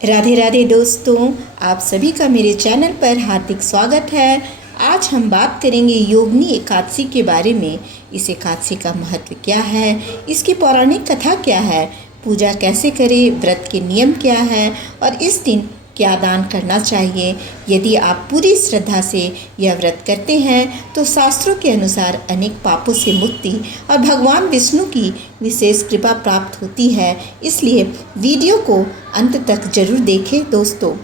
राधे राधे दोस्तों, आप सभी का मेरे चैनल पर हार्दिक स्वागत है। आज हम बात करेंगे योगिनी एकादशी के बारे में। इस एकादशी का महत्व क्या है, इसकी पौराणिक कथा क्या है, पूजा कैसे करें, व्रत के नियम क्या है और इस दिन क्या दान करना चाहिए। यदि आप पूरी श्रद्धा से यह व्रत करते हैं तो शास्त्रों के अनुसार अनेक पापों से मुक्ति और भगवान विष्णु की विशेष कृपा प्राप्त होती है। इसलिए वीडियो को अंत तक जरूर देखें दोस्तों।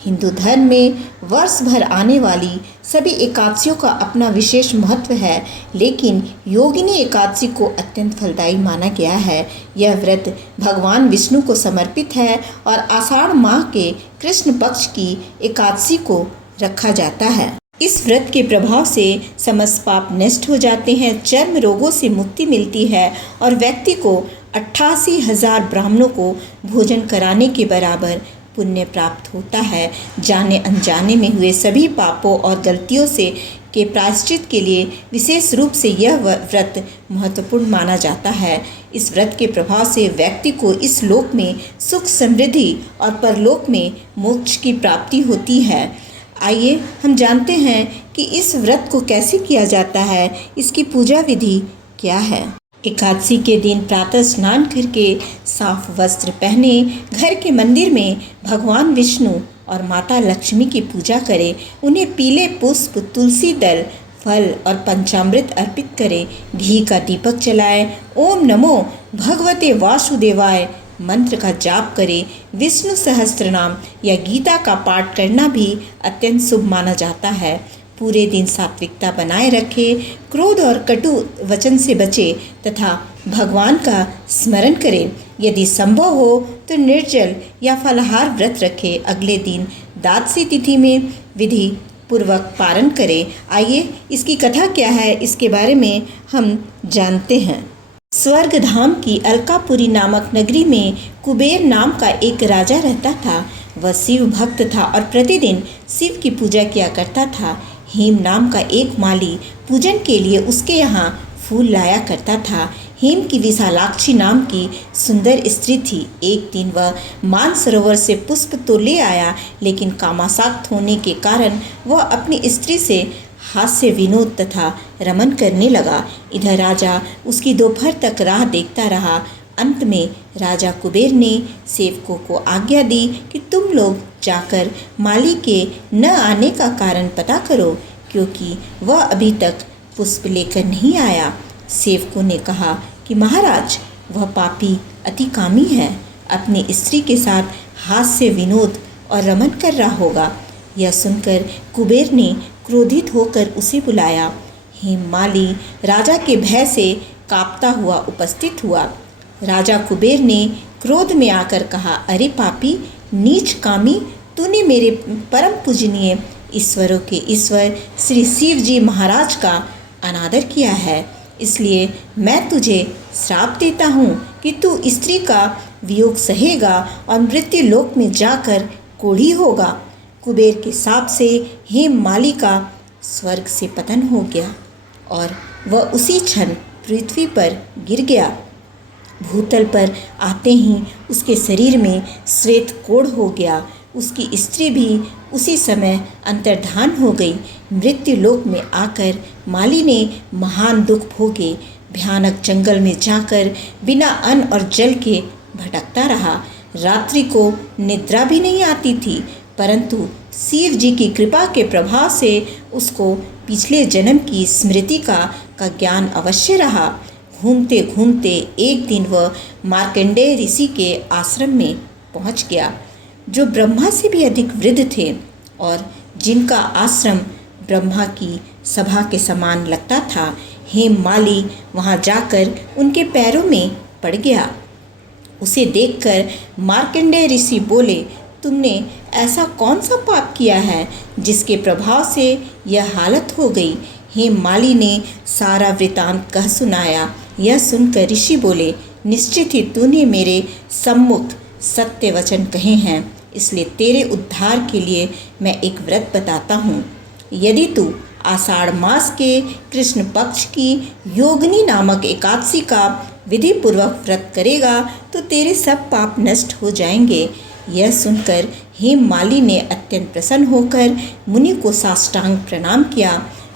हिंदू धर्म में वर्ष भर आने वाली सभी एकादशियों का अपना विशेष महत्व है, लेकिन योगिनी एकादशी को अत्यंत फलदायी माना गया है। यह व्रत भगवान विष्णु को समर्पित है और आषाढ़ माह के कृष्ण पक्ष की एकादशी को रखा जाता है। इस व्रत के प्रभाव से समस्त पाप नष्ट हो जाते हैं, चर्म रोगों से मुक्ति मिलती है और व्यक्ति को 88,000 ब्राह्मणों को भोजन कराने के बराबर पुण्य प्राप्त होता है। जाने अनजाने में हुए सभी पापों और गलतियों से के प्रायश्चित के लिए विशेष रूप से यह व्रत महत्वपूर्ण माना जाता है। इस व्रत के प्रभाव से व्यक्ति को इस लोक में सुख समृद्धि और परलोक में मोक्ष की प्राप्ति होती है। आइए हम जानते हैं कि इस व्रत को कैसे किया जाता है, इसकी पूजा विधि क्या है। एकादशी के दिन प्रातः स्नान करके साफ वस्त्र पहने घर के मंदिर में भगवान विष्णु और माता लक्ष्मी की पूजा करें। उन्हें पीले पुष्प, तुलसी दल, फल और पंचामृत अर्पित करें। घी का दीपक जलाएं। ओम नमो भगवते वासुदेवाय मंत्र का जाप करें। विष्णु सहस्त्रनाम या गीता का पाठ करना भी अत्यंत शुभ माना जाता है। पूरे दिन सात्विकता बनाए रखें, क्रोध और कटु वचन से बचें तथा भगवान का स्मरण करें। यदि संभव हो तो निर्जल या फलाहार व्रत रखें। अगले दिन द्वादशी तिथि में विधि पूर्वक पारण करें। आइए इसकी कथा क्या है, इसके बारे में हम जानते हैं। स्वर्ग धाम की अलकापुरी नामक नगरी में कुबेर नाम का एक राजा रहता था। वह शिव भक्त था और प्रतिदिन शिव की पूजा किया करता था। हेम नाम का एक माली पूजन के लिए उसके यहाँ फूल लाया करता था। हेम की विशालाक्षी नाम की सुंदर स्त्री थी। एक दिन वह मानसरोवर से पुष्प तो ले आया, लेकिन कामासक्त होने के कारण वह अपनी स्त्री से हास्य विनोद तथा रमन करने लगा। इधर राजा उसकी दोपहर तक राह देखता रहा। अंत में राजा कुबेर ने सेवकों को आज्ञा दी कि तुम लोग जाकर माली के न आने का कारण पता करो, क्योंकि वह अभी तक पुष्प लेकर नहीं आया। सेवकों ने कहा कि महाराज, वह पापी अति कामी है, अपनी स्त्री के साथ हास्य विनोद और रमन कर रहा होगा। यह सुनकर कुबेर ने क्रोधित होकर उसे बुलाया। हेममाली राजा के भय से कांपता हुआ उपस्थित हुआ। राजा कुबेर ने क्रोध में आकर कहा, अरे पापी, नीच कामी, तूने मेरे परम पूजनीय ईश्वरों के ईश्वर श्री शिव जी महाराज का अनादर किया है। इसलिए मैं तुझे श्राप देता हूँ कि तू स्त्री का वियोग सहेगा और मृत्यु लोक में जाकर कोढ़ी होगा। कुबेर के शाप से हेममाली का स्वर्ग से पतन हो गया और वह उसी क्षण पृथ्वी पर गिर गया। भूतल पर आते ही उसके शरीर में श्वेत कोढ़ हो गया। उसकी स्त्री भी उसी समय अंतर्धान हो गई। मृत्यु लोक में आकर माली ने महान दुख भोगे। भयानक जंगल में जाकर बिना अन्न और जल के भटकता रहा। रात्रि को निद्रा भी नहीं आती थी, परंतु शिव जी की कृपा के प्रभाव से उसको पिछले जन्म की स्मृति का ज्ञान अवश्य रहा। घूमते घूमते एक दिन वह मार्कंडेय ऋषि के आश्रम में पहुंच गया, जो ब्रह्मा से भी अधिक वृद्ध थे और जिनका आश्रम ब्रह्मा की सभा के समान लगता था। हेममाली वहां जाकर उनके पैरों में पड़ गया। उसे देखकर मार्कंडेय ऋषि बोले, तुमने ऐसा कौन सा पाप किया है जिसके प्रभाव से यह हालत हो गई। हेममाली ने सारा वृतांत कह सुनाया। यह सुनकर ऋषि बोले, निश्चित ही तूने मेरे सम्मुख सत्य वचन कहे हैं, इसलिए तेरे उद्धार के लिए मैं एक व्रत बताता हूँ। यदि तू आषाढ़ मास के कृष्ण पक्ष की योगिनी नामक एकादशी का विधि पूर्वक व्रत करेगा तो तेरे सब पाप नष्ट हो जाएंगे। यह सुनकर हेममाली ने अत्यंत प्रसन्न होकर मुनि को साष्टांग प्रणाम किया।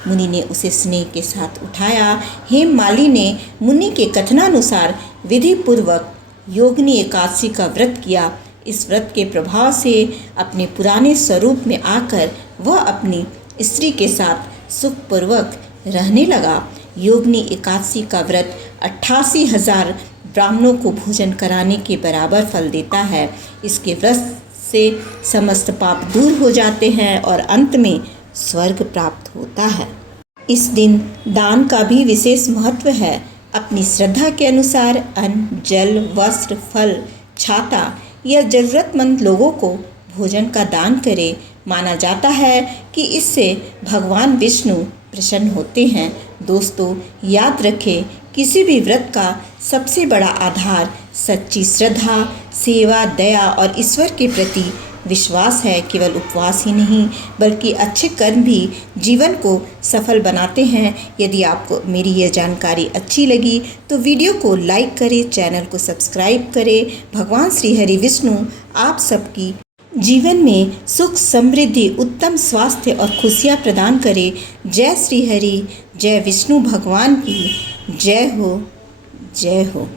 मुनि ने उसे स्नेह के साथ उठाया। हेममाली ने मुनि के कथनानुसार विधि पूर्वक योगिनी एकादशी का व्रत किया। इस व्रत के प्रभाव से अपने पुराने स्वरूप में आकर वह अपनी स्त्री के साथ सुखपूर्वक रहने लगा। योगिनी एकादशी का व्रत 88,000 ब्राह्मणों को भोजन कराने के बराबर फल देता है। इसके व्रत से समस्त पाप दूर हो जाते हैं और अंत में स्वर्ग प्राप्त होता है। इस दिन दान का भी विशेष महत्व है। अपनी श्रद्धा के अनुसार अन्न, जल, वस्त्र, फल, छाता या ज़रूरतमंद लोगों को भोजन का दान करें। माना जाता है कि इससे भगवान विष्णु प्रसन्न होते हैं। दोस्तों, याद रखें, किसी भी व्रत का सबसे बड़ा आधार सच्ची श्रद्धा, सेवा, दया और ईश्वर के प्रति विश्वास है। केवल उपवास ही नहीं बल्कि अच्छे कर्म भी जीवन को सफल बनाते हैं। यदि आपको मेरी यह जानकारी अच्छी लगी तो वीडियो को लाइक करें, चैनल को सब्सक्राइब करें। भगवान श्री हरि विष्णु आप सबकी जीवन में सुख, समृद्धि, उत्तम स्वास्थ्य और खुशियाँ प्रदान करें। जय श्री हरि, जय विष्णु भगवान की जय हो, जय हो।